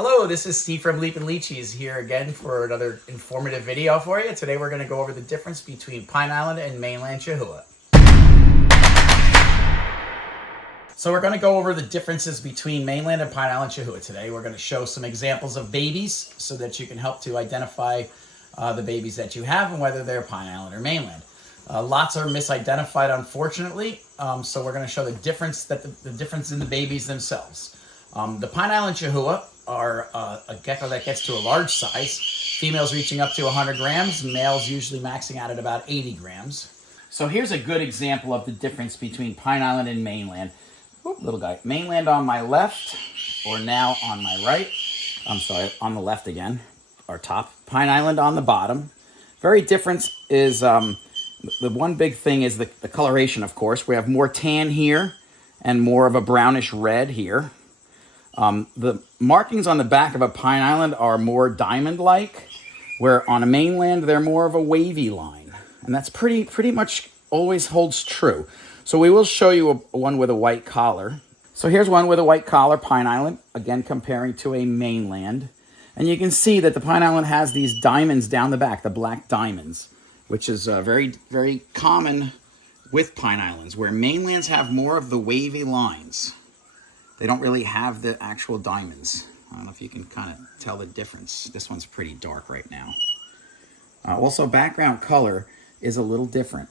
Hello, this is Steve from Leapin' Lychees here again for another informative video for you. Today we're going to go over the difference between Pine Island and mainland chahoua. So we're going to go over the differences between mainland and Pine Island chahoua today. We're going to show some examples of babies so that you can help to identify the babies that you have and whether they're Pine Island or mainland. Lots are misidentified, unfortunately, so we're going to show the difference the difference in the babies themselves. The Pine Island chahoua are a gecko that gets to a large size, females reaching up to 100 grams, males usually maxing out at about 80 grams. So here's a good example of the difference between Pine Island and mainland. Oop, little guy. Mainland on my left, or now on my right. I'm sorry, on the left again, or top. Pine Island on the bottom. Very different is, the one big thing is the coloration, of course. We have more tan here and more of a brownish red here. The markings on the back of a Pine Island are more diamond-like, where on a mainland they're more of a wavy line. And that's pretty much always holds true. So we will show you one with a white collar. So here's one with a white collar, Pine Island, again comparing to a mainland. And you can see that the Pine Island has these diamonds down the back, the black diamonds, which is very, very common with Pine Islands, where mainlands have more of the wavy lines. They don't really have the actual diamonds. I don't know if you can kind of tell the difference. This one's pretty dark right now. Also, background color is a little different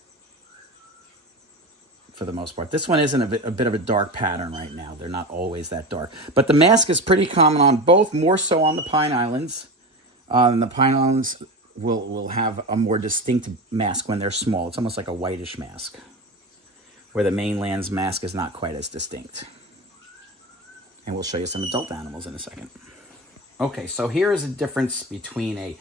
for the most part. This one isn't a bit of a dark pattern right now. They're not always that dark. But the mask is pretty common on both, more so on the Pine Islands. And the Pine Islands will have a more distinct mask when they're small. It's almost like a whitish mask, where the mainland's mask is not quite as distinct. And we'll show you some adult animals in a second. Okay, so here is a difference between a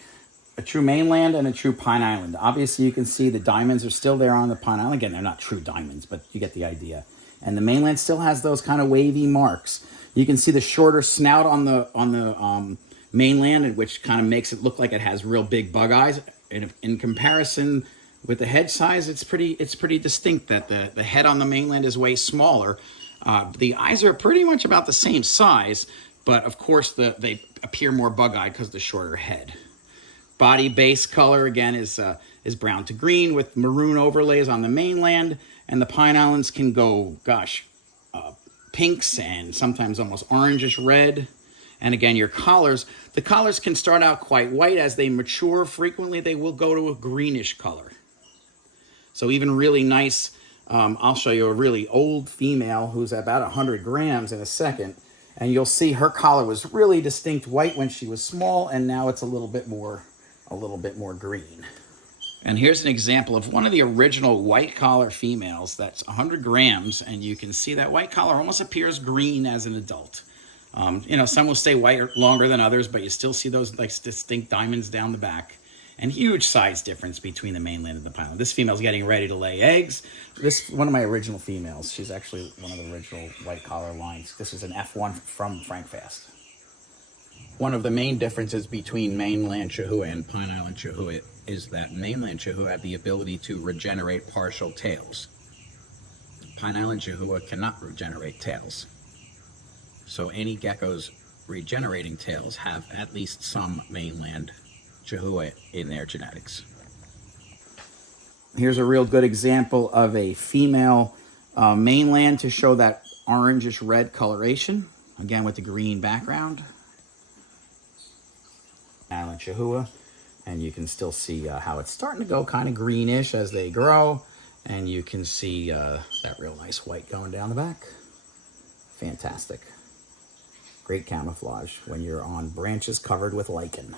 true mainland and a true Pine Island. Obviously, you can see the diamonds are still there on the Pine Island. Again, they're not true diamonds, but you get the idea. And the mainland still has those kind of wavy marks. You can see the shorter snout on the mainland, which kind of makes it look like it has real big bug eyes. And in comparison with the head size, it's pretty distinct that the head on the mainland is way smaller. The eyes are pretty much about the same size, but of course they appear more bug-eyed because of the shorter head. Body base color, again, is brown to green with maroon overlays on the mainland, and the Pine Islands can go, pinks and sometimes almost orangish red. And again, the collars can start out quite white. As they mature, frequently they will go to a greenish color. So even really nice, I'll show you a really old female who's about 100 grams in a second, and you'll see her collar was really distinct white when she was small, and now it's a little bit more green. And here's an example of one of the original white collar females that's 100 grams, and you can see that white collar almost appears green as an adult. Some will stay white longer than others, but you still see those like distinct diamonds down the back. And huge size difference between the mainland and the Pine Island. This female's getting ready to lay eggs. This one of my original females. She's actually one of the original white collar lines. This is an F1 from Frank Fast. One of the main differences between mainland chahoua and Pine Island chahoua is that mainland chahoua have the ability to regenerate partial tails. Pine Island chahoua cannot regenerate tails. So any geckos regenerating tails have at least some mainland chahoua in their genetics. Here's a real good example of a female mainland to show that orangish red coloration, again with the green background. Island chahoua, and you can still see how it's starting to go kind of greenish as they grow, and you can see that real nice white going down the back. Fantastic. Great camouflage when you're on branches covered with lichen.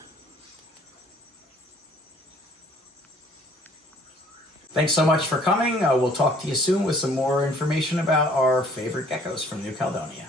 Thanks so much for coming. We'll talk to you soon with some more information about our favorite geckos from New Caledonia.